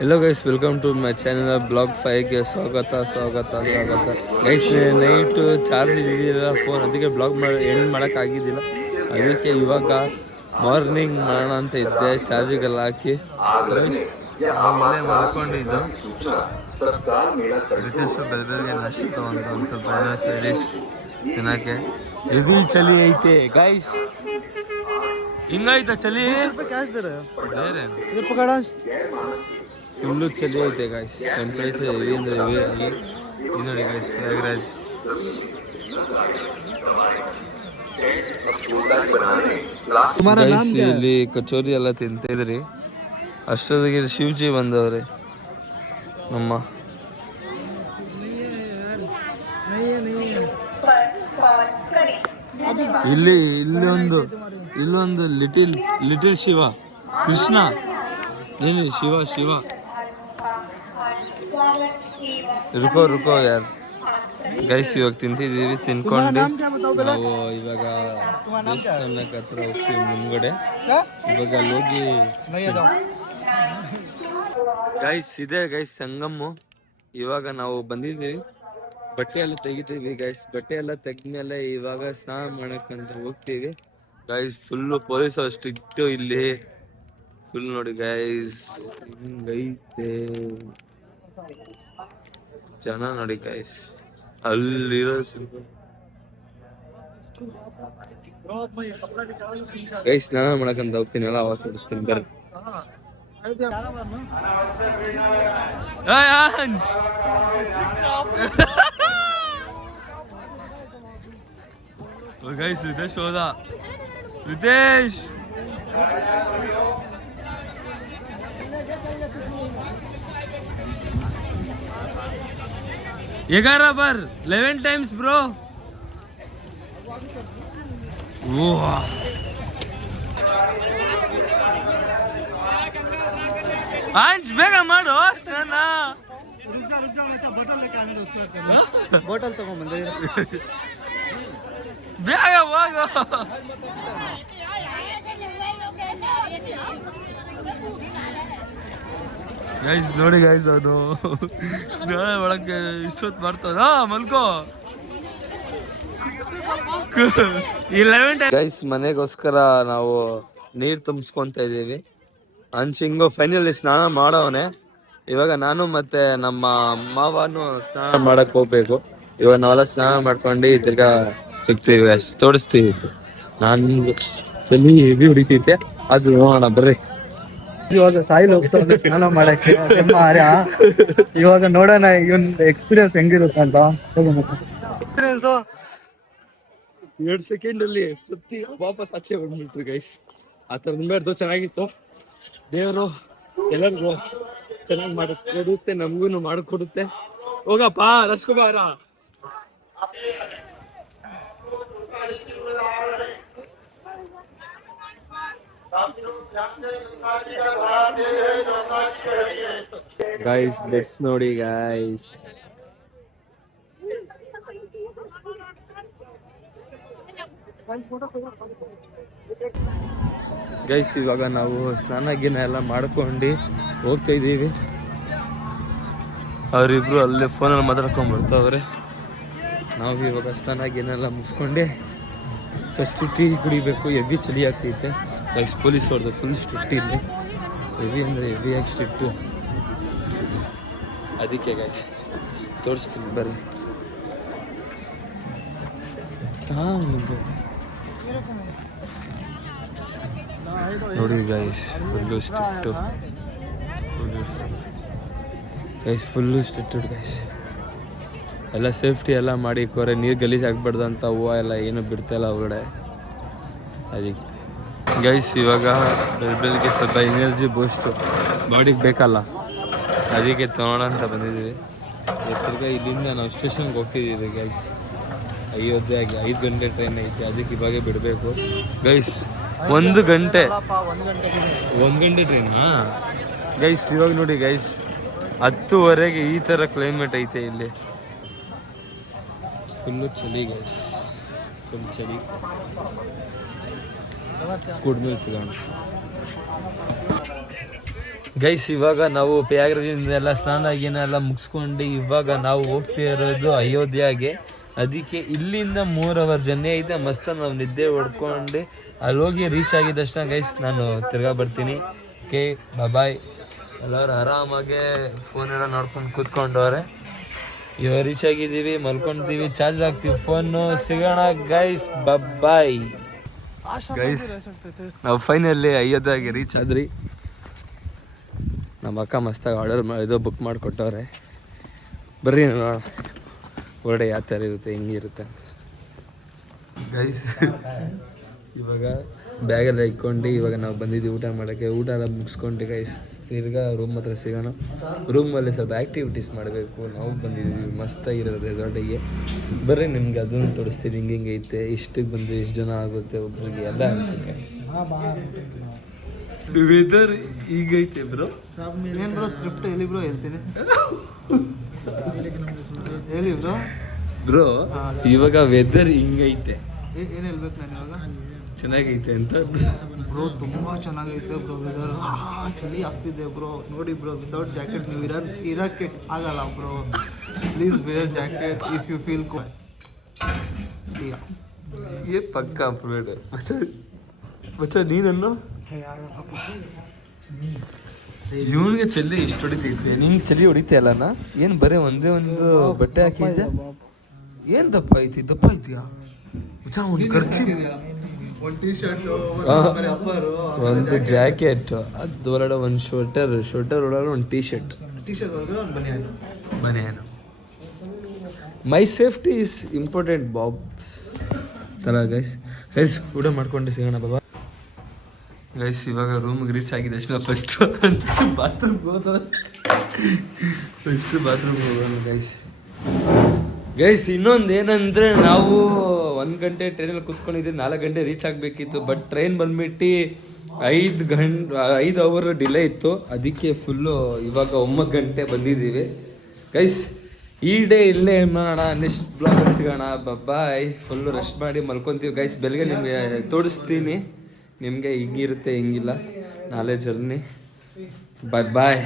Hello guys, welcome to my channel blog 5ಗೆ ಸ್ವಾಗತ. Guys, night charge ಇದ್ದಿಲ್ಲ phone, ಅದಕ್ಕೆ ಬ್ಲಾಗ್ ಎಂಡ್ ಮಾಡೋಕ್ಕಾಗಿದ್ದಿಲ್ಲ. ಅದಕ್ಕೆ ಇವಾಗ ಮಾರ್ನಿಂಗ್ ಮಾಡೋಣ ಅಂತ ಇದ್ದೆ, ಚಾರ್ಜಿಗೆಲ್ಲ ಹಾಕಿ. ಇಲ್ಲೇ ಮಲ್ಕೊಂಡಿದ್ದು ಬೆಳಗ್ಗೆ ನಷ್ಟು ತಗೊಂಡು ಒಂದು ಸ್ವಲ್ಪ ಸೈಡಿಶ್ ತಿನ್ನಕ್ಕೆ. ಹೆವಿ ಚಳಿ ಐತೆ ಗೈಸ್. ಹಿಂಗಾಯ್ತಾ ಚಳಿ? ಫುಲ್ಲು ಚಳಿ ಐತೆ ಗಾಯ್ಸ್. ಟೆಂಪ್ರೇಚರ್ ಹೆವಿ ಅಂದರೆ ಹೆವಿ ಆಗಿ. ಇದು ನೋಡಿ ಗಾಯ್ಸ್, ಪ್ರಯಾಗ್ರಾಜ್. ಇಲ್ಲಿ ಕಚೋರಿ ಎಲ್ಲ ತಿಂತಿದ್ರಿ. ಅಷ್ಟೊತ್ತಿಗೆ ಶಿವಜಿ ಬಂದವ್ರೆ ನಮ್ಮ. ಇಲ್ಲೊಂದು ಲಿಟಿಲ್ ಶಿವ, ಕೃಷ್ಣ, ನೀನು ಶಿವ. ರುಕೋ ಯಾರು ಗೈಸ್, ಇವಾಗ ತಿಂತಿದ್ದೀವಿ. ತಿನ್ಕೊಂಡು ನಾವು ಇವಾಗ ದೇವಸ್ಥಾನಕ್ಕೆ ಹತ್ರ ಹೋಗ್ತೀವಿ ಮುಂದ್ಗಡೆ. ಇವಾಗ ಅಲ್ಲಿ ಹೋಗಿ ಗೈಸ್, ಇದೆ ಗೈಸ್ ಸಂಗಮ್ಮು. ಇವಾಗ ನಾವು ಬಂದಿದ್ದೀವಿ, ಬಟ್ಟೆ ಎಲ್ಲ ತೆಗಿತೀವಿ ಗೈಸ್. ಬಟ್ಟೆ ಎಲ್ಲ ತೆಗ್ದ್ಮೇಲೆ ಇವಾಗ ಸ್ನಾನ ಮಾಡಕ್ಕಂತ ಹೋಗ್ತೀವಿ ಗೈಸ್. ಫುಲ್ಲು ಪೊಲೀಸ್ ಸ್ಟ್ರಿಕ್ಟ್ ಇಲ್ಲಿ. ಫುಲ್ ನೋಡಿ ಗೈಸ್, ಹಿಂಗೈತೆ ಜನ ನೋಡಿ ಗೈಸ್. ಅಲ್ಲಿರೋ ಗೈಸ್ ಸ್ನಾನ ಮಾಡಕ್ಕಂತ ಹೋಗ್ತೀನಲ್ಲ, ಅವಾಗ ತೋರಿಸ್ತೀನಿ ಬರ್ರಿ. ಗೈಸ್ ರಿತೇಶ್ ಹೋದ. ರಿತೇಶ್ ಎಗಾರ ಬಾರ್ 11 times ಬ್ರೋ. ಆಂಚ್ ಬೇಗ ಮಾಡು ಸ್ನಾನ. ಬಾಟಲ್ ತಗೊಂಡ್ಬಂದೆ, ಬೇಗ ಹೋಗು. ಗೈಸ್ ನೋಡಿ ಗೈಸ್, ಅವನು ಸ್ನಾನ ಮಾಡಕ್ಕೆ ಇಷ್ಟೊತ್ತು ಮಾಡ್ತಾನ. ಮಲ್ಕೋ. 11 ಗೈಸ್, ಮನೆಗೋಸ್ಕರ ನಾವು ನೀರು ತುಂಬಿಸ್ಕೊಂತ ಇದ್ದೀವಿ. ಅಂಚಿಂಗು ಫೈನಲಿ ಸ್ನಾನ ಮಾಡವನೆ. ಇವಾಗ ನಾನು ಮತ್ತೆ ನಮ್ಮ ಮಾವನು ಸ್ನಾನ ಮಾಡಕ್ ಹೋಗ್ಬೇಕು. ಇವಾಗ ನಾವೆಲ್ಲ ಸ್ನಾನ ಮಾಡ್ಕೊಂಡು ತಿರ್ಗಾ ಸಿಗ್ತೀವಿ, ಅಷ್ಟು ತೋರಿಸ್ತೀವಿ. ನಾನು ಚಳಿ ಹೆವಿ ಹೊಡಿತೈತೆ, ಅದು ನೋಡೋಣ ಬರ್ರಿ. ಇವಾಗ ಸಾಯಿಲ್ ಹೋಗ್ತಾ ಸ್ನಾನ ಮಾಡಕ್ಕೆ. ಇವಾಗ ನೋಡೋಣ ಇವನ್ ಎಕ್ಸ್ಪೀರಿಯನ್ಸ್ ಹೆಂಗಿರುತ್ತೆ ಅಂತ. 2 ಸೆಕೆಂಡ್ ಅಲ್ಲಿ ಸತ್ತಿ ವಾಪಸ್ ಆಚೆ ಬಂದ್ಬಿಟ್ರು ಗೈಸ್. ಆ ಥರ ಮುಂಬಾರ್ದು. ಚೆನ್ನಾಗಿತ್ತು. ದೇವರು ಎಲ್ಲರಿಗೂ ಚೆನ್ನಾಗಿ ಮಾಡಿಕೊಡುತ್ತೆ, ನಮಗೂ ಮಾಡಿಕೊಡುತ್ತೆ. ಹೋಗಪ್ಪ ರಸ್ಕುಮಾರ. ಗೈಸ್ ಬೆಟ್ಸ್ ನೋಡಿ ಗೈಸ್. ಗೈಸ್ ಇವಾಗ ನಾವು ಸ್ನಾನ ಗಿನ ಎಲ್ಲ ಮಾಡ್ಕೊಂಡು ಹೋಗ್ತಾ ಇದ್ದೀವಿ. ಅವರಿಬ್ರು ಅಲ್ಲೇ ಫೋನಲ್ಲಿ ಮಾತಾಡ್ಕೊಂಡು ಬರ್ತಾವ್ರೆ. ನಾವು ಇವಾಗ ಸ್ನಾನ ಗಿನೆಲ್ಲ ಮುಗಿಸ್ಕೊಂಡೆ ಫಸ್ಟ್ ಟೀ ಕುಡಿಬೇಕು. ಹೆವಿ ಚಳಿ ಆಗ್ತೈತೆ ಗೈಸ್. ಪೊಲೀಸ್ ಅವ್ರದ್ದು ಫುಲ್ ಸ್ಟ್ರಿಕ್ಟ್ ಇಲ್ಲಿ, ಹೆವಿ ಅಂದರೆ ಹೆವಿಯಾಗಿ ಸ್ಟ್ರಿಕ್ಟು. ಅದಕ್ಕೆ ಗೈಸ್ ತೋರಿಸ್ತೀನಿ ಬರ್ರಿ. ನೋಡಿ guys, full strict guys, full stricted guys. ಎಲ್ಲ ಸೇಫ್ಟಿ ಎಲ್ಲ ಮಾಡಿ ಕೊರೆ, ನೀರು ಗಲೀಜು ಆಗ್ಬಾರ್ದು ಅಂತ ಹೂವು ಎಲ್ಲ ಏನು ಬಿಡ್ತಾಯಿಲ್ಲ ಹೊರಗಡೆ. ಅದಕ್ಕೆ ಗೈಸ್ ಇವಾಗ ಬೆಳಗ್ಗೆ ಸ್ವಲ್ಪ ಎನರ್ಜಿ ಬೂಸ್ಟು ಬಾಡಿಗೆ ಬೇಕಲ್ಲ, ಅದಕ್ಕೆ ತೊಗೊಳೋಣ ಅಂತ ಬಂದಿದ್ದೀವಿ. ತಿರ್ಗಾ ಇಲ್ಲಿಂದ ನಾವು ಸ್ಟೇಷನ್ಗೆ ಹೋಗ್ತಿದ್ದೀವಿ ಗೈಸ್. ಅಯೋಧ್ಯೆಗೆ 5 ಗಂಟೆ ಟ್ರೈನ್ ಐತೆ, ಅದಕ್ಕೆ ಇವಾಗೆ ಬಿಡಬೇಕು ಗೈಸ್. 1 ಗಂಟೆ ಟ್ರೈನಾ ಗೈಸ್? ಇವಾಗ ನೋಡಿ ಗೈಸ್, 10:30ಗೆ ಈ ಥರ ಕ್ಲೈಮೇಟ್ ಐತೆ ಇಲ್ಲಿ. ಫುಲ್ಲು ಚಳಿ ಗೈಸ್, ಫುಲ್ ಚಳಿ. ಕೂಡ್ಮೇಲೆ ಸಿಗೋಣ. ಗೈಸ್ ಇವಾಗ ನಾವು ಪ್ರಯಾಗ್ರಾಜಿಂದ ಎಲ್ಲ ಸ್ನಾನ ಗೀನೆಲ್ಲ ಮುಗಿಸ್ಕೊಂಡು ಇವಾಗ ನಾವು ಹೋಗ್ತಿರೋದು ಅಯೋಧ್ಯೆಗೆ. ಅದಕ್ಕೆ ಇಲ್ಲಿಂದ 3 ಅವರ್ ಜರ್ನಿ ಐತೆ. ಮಸ್ತ ನಾವು ನಿದ್ದೆ ಹೊಡ್ಕೊಂಡು ಅಲ್ಲಿ ಹೋಗಿ ರೀಚ್ ಆಗಿದ ತಕ್ಷಣ ಗೈಸ್ ನಾನು ತಿರ್ಗಾ ಬರ್ತೀನಿ. Okay bye. ಎಲ್ಲರೂ ಆರಾಮಾಗೆ ಫೋನ್ ಎಲ್ಲ ನೋಡ್ಕೊಂಡು ಕೂತ್ಕೊಂಡವ್ರೆ. ಇವಾಗ ರೀಚ್ ಆಗಿದ್ದೀವಿ, ಮಲ್ಕೊಂತೀವಿ, ಚಾರ್ಜ್ ಹಾಕ್ತೀವಿ ಫೋನು. ಸಿಗೋಣ ಗೈಸ್, ಬಾಯ್. ಗೈಸ್ ನಾವು ಫೈನಲಿ ಅಯೋಧ್ಯೆಗೆ ರೀಚ್ ಆದ್ರಿ. ನಮ್ಮ ಅಕ್ಕ ಮಸ್ತಾಗಿ ಆರ್ಡರ್ ಬುಕ್ ಮಾಡಿಕೊಟ್ಟವ್ರೆ. ಬರ್ರಿ ನೋಡೋಣ ಹೊರಡೆ ಯಾವ ಥರ ಇರುತ್ತೆ, ಹೆಂಗಿರುತ್ತೆ ಗೈಸ್. ಇವಾಗ ಬ್ಯಾಗೆಲ್ಲ ಇಟ್ಕೊಂಡು ಇವಾಗ ನಾವು ಬಂದಿದ್ದೀವಿ ಊಟ ಮಾಡೋಕ್ಕೆ. ಊಟ ಎಲ್ಲ ಮುಗಿಸ್ಕೊಂಡು ಗೈಸ್ ತಿರ್ಗಾ ರೂಮ್ ಹತ್ರ ಸಿಗೋಣ. ರೂಮಲ್ಲಿ ಸ್ವಲ್ಪ ಆ್ಯಕ್ಟಿವಿಟೀಸ್ ಮಾಡಬೇಕು. ನಾವು ಬಂದಿದ್ದೀವಿ ಮಸ್ತಾಗಿರೋ ರೆಸಾರ್ಟಿಗೆ. ಬರ್ರಿ ನಿಮ್ಗೆ ಅದನ್ನು ತೋರಿಸ್ತೀನಿ, ಹಿಂಗೆ ಐತೆ, ಇಷ್ಟಕ್ಕೆ ಬಂದು ಎಷ್ಟು ಜನ ಆಗುತ್ತೆ ಒಬ್ರಿಗೆ ಎಲ್ಲ ಗೈಸ್. ವೆದರ್ ಈಗೈತೆ ಬ್ರೋ. ಏನು ಬ್ರೋ ಸ್ಕ್ರಿಪ್ಟ್ ಹೇಳಿ ಬ್ರೋ, ಹೇಳ್ತೀನಿ ಹೇಳಿ ಬ್ರೋ. ಬ್ರೋ ಇವಾಗ ವೆದರ್ ಹಿಂಗೈತೆ, ಏನು ಹೇಳ್ಬೇಕು ನಾನು ಇವಾಗ? ಚೆನ್ನಾಗೈತೆ ಅಂತ ಬ್ರೋ. ತುಂಬ ಚೆನ್ನಾಗೈತೆ ಬ್ರೋ ವೆದರ್. ಚಳಿ ಆಗ್ತಿದೆ ಬ್ರೋ. ನೋಡಿ ಬ್ರೋ, ವಿತೌಟ್ ಜಾಕೆಟ್ ನೀವು ಇರೋಕ್ಕೆ ಆಗಲ್ಲ bro. Please wear jacket if you feel cold. ಏ ಪಕ್ಕ ಬೇಡ ಮಚ್ಚ ನೀನನ್ನು ಇವನಿಗೆ ಚಳಿ ಇಷ್ಟು ಹೊಡಿತೈತೆ, ನಿನ್ಗೆ ಚಳಿ ಹೊಡಿತೀಯಲ್ಲಣ್ಣ. ಏನು ಬರೀ ಒಂದೇ ಒಂದು ಬಟ್ಟೆ ಹಾಕಿದ್ದೆ, ಏನು ದಪ್ಪ ಐತಿ? ದಪ್ಪ ಐತಿಯಾ ಒಂದು ಖರ್ಚು, ಒಂದು ಟೀ ಶರ್ಟ್, ಒಂದು ಜಾಕೆಟ್, ಅದು ಒಳಗಡೆ ಒಂದು ಶೋಲ್ಟರ್ ಒಳಗಡೆ ಒಂದು ಟೀ ಶರ್ಟ್ ಒಳಗಡೆ ಒಂದು ಬನಿಯಾನು. ಮೈ ಸೇಫ್ಟಿ ಇಸ್ ಇಂಪಾರ್ಟೆಂಟ್ ಬಾಬ್ಸ್ ಥರ ಗೈಸ್. ಊಟ ಮಾಡ್ಕೊಂಡು ಸಿಗೋಣ ಬಾಬಾ. ಗೈಸ್ ಇವಾಗ ರೂಮ್ಗೆ ರೀಚ್ ಆಗಿದೆ ಅಷ್ಟೇ. ಫಸ್ಟ್ ಬಾತ್ರೂಮ್ ಹೋಗೋಣ ಗೈಸ್. ಇನ್ನೊಂದು ಏನಂದರೆ ನಾವು 1 ಗಂಟೆ ಟ್ರೈನಲ್ಲಿ ಕೂತ್ಕೊಂಡಿದ್ವಿ, 4 ಗಂಟೆ ರೀಚ್ ಆಗಬೇಕಿತ್ತು. ಬಟ್ ಟ್ರೈನ್ ಬಂದ್ಬಿಟ್ಟು 5 ಅವರ್ ಡಿಲೇ ಇತ್ತು. ಅದಕ್ಕೆ ಫುಲ್ಲು ಇವಾಗ 9 ಗಂಟೆ ಬಂದಿದ್ದೀವಿ ಗೈಸ್. ಈ ಡೇ ಇಲ್ಲೇ ಮಾಡೋಣ, ನೆಕ್ಸ್ಟ್ ಬ್ಲಾಗಲ್ಲಿ ಸಿಗೋಣ. ಬಾಯ್. ಫುಲ್ಲು ರೆಸ್ಟ್ ಮಾಡಿ ಮಲ್ಕೊತೀವಿ ಗೈಸ್. ಬೆಳಗ್ಗೆ ನಿಮಗೆ ತೋರಿಸ್ತೀನಿ ನಿಮಗೆ ಹಿಂಗಿರುತ್ತೆ ಹಿಂಗಿಲ್ಲ ನಾಳೆ ಜರ್ನಿ. ಬಾಯ್.